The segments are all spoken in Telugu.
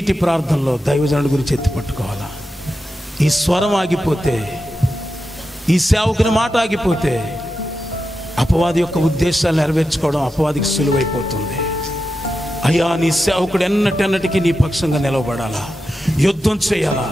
కన్నీటి ప్రార్థనలో దైవజనుడి గురించి ఎత్తి పట్టుకోవాలా. ఈ స్వరం ఆగిపోతే, ఈ సేవకుని మాట ఆగిపోతే అపవాది యొక్క ఉద్దేశాలు నెరవేర్చుకోవడం అపవాదికి సులువైపోతుంది. అయ్యా, నీ సేవకుడు ఎన్నటెన్నటికీ నీ పక్షంగా నిలవబడాలా, యుద్ధం చేయాలా.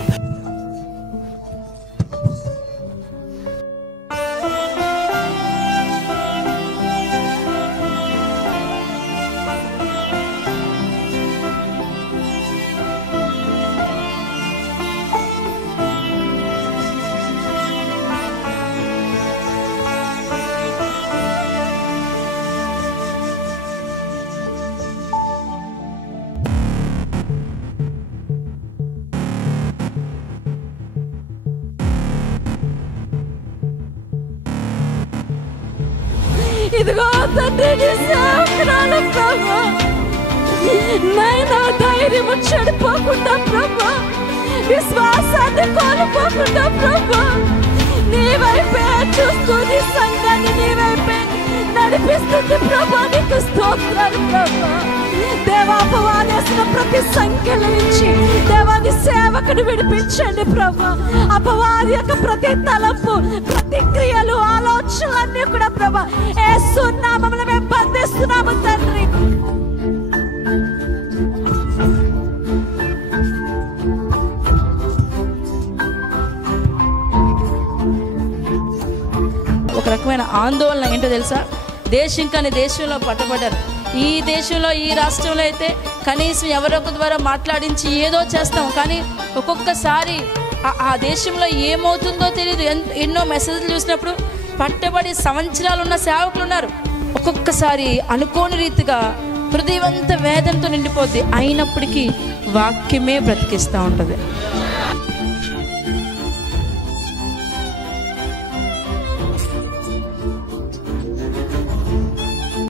ఇదిగో తండ్రి, నీ సేవకురాలు ప్రభువా, నైనా ధైర్యము చెడిపోకుండా ప్రభువా, విశ్వాసాన్ని కోల్పోకుండా ప్రభువా, నీ వైపే చూస్తూ నీ సంఘాన్ని నీ వైపే నడిపిస్తుంది ప్రభువా. నీకు స్తోత్రాలు ప్రభువా. దేవా, అపవాదేసిన ప్రతి సంఖ్యల నుంచి దేవాది సేవకుని విడిపించండి ప్రభువా. అపవాది యొక్క ప్రతి తలంపు, ప్రతి క్రియలు, ఆలోచనలన్నీ కూడా ప్రభువా యేసు నామములో మేము బంధిస్తున్నాము తండ్రి. ఒక రకమైన ఆందోళన ఏంటో తెలుసా? దేశం కానీ దేశంలో పట్టబడ్డారు. ఈ దేశంలో, ఈ రాష్ట్రంలో అయితే కనీసం ఎవరొక ద్వారా మాట్లాడించి ఏదో చేస్తాం, కానీ ఒక్కొక్కసారి ఆ దేశంలో ఏమవుతుందో తెలియదు. ఎన్నో మెసేజ్లు చూసినప్పుడు పట్టబడి సంవత్సరాలు ఉన్న సేవకులు ఉన్నారు. ఒక్కొక్కసారి అనుకోని రీతిగా హృదయవంత వేదనతో నిండిపోద్ది. అయినప్పటికీ వాక్యమే బ్రతికిస్తూ ఉంటుంది.